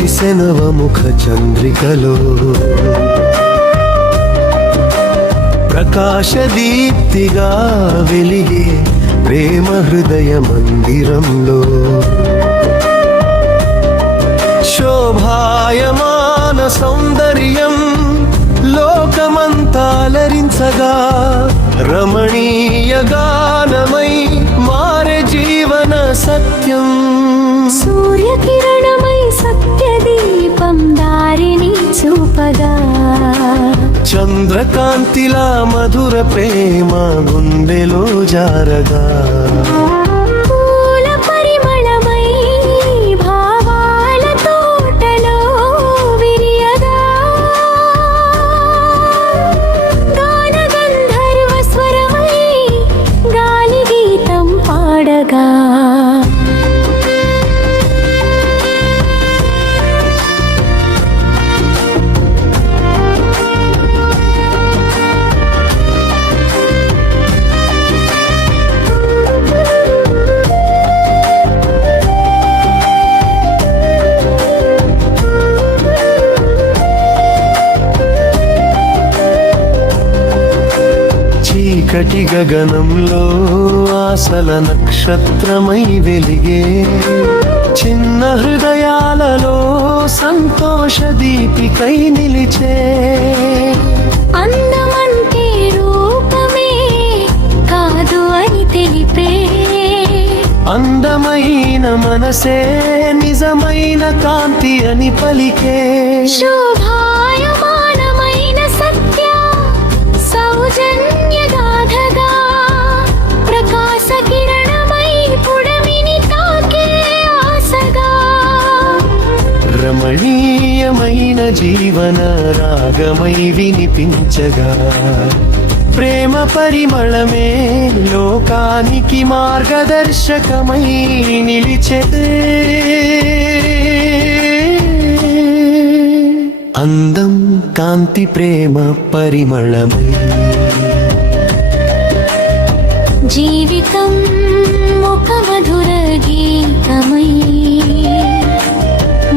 మెరిసెనవ ముఖ చంద్రికలో ప్రకాశ దీప్తిగా వెలిగే ప్రేమ హృదయ మందిరంలో శోభాయమాన సౌందర్యం లోకమంతాలరించగా రమణీయ గానమై మారే జీవన సత్యం సూర్యకిరణమై సత్యదీపం దారిని చూపగా చంద్రకాంతిలా మధుర ప్రేమ గుండెలో జారగా పూల పరిమళమై భావాల తోటలో విరియగా గాన గంధర్వ స్వరమై గాలి గీతం పాడగా చీకటి గగనంలో ఆశల నక్షత్రమై వెలిగే చిన్న హృదయాలలో సంతోష దీపికై నిలిచే అందమంటే రూపమే కాదు అని తెలిపే అందమైన మనసే నిజమైన కాంతి అని పలికే శోభాయమానమైన సత్య సౌజన్య గాథగా ప్రకాశ కిరణమై పుడమిని తాకే ఆశగా రమణీయమైన జీవన రాగమై వినిపించగా ప్రేమ పరిమళమే లోకానికి మార్గదర్శకమై నిలిచెదే అందం కాంతి ప్రేమ పరిమళమై జీవితం ఒక మధుర గీతమై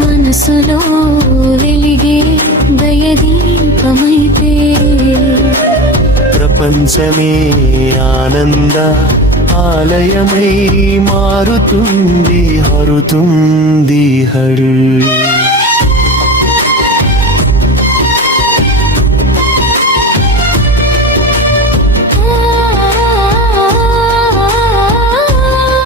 మనసులో వెలిగే దయదీపమైతే ప్రపంచమే ఆనంద ఆలయమై మారుతుంది హరుతుంది హరు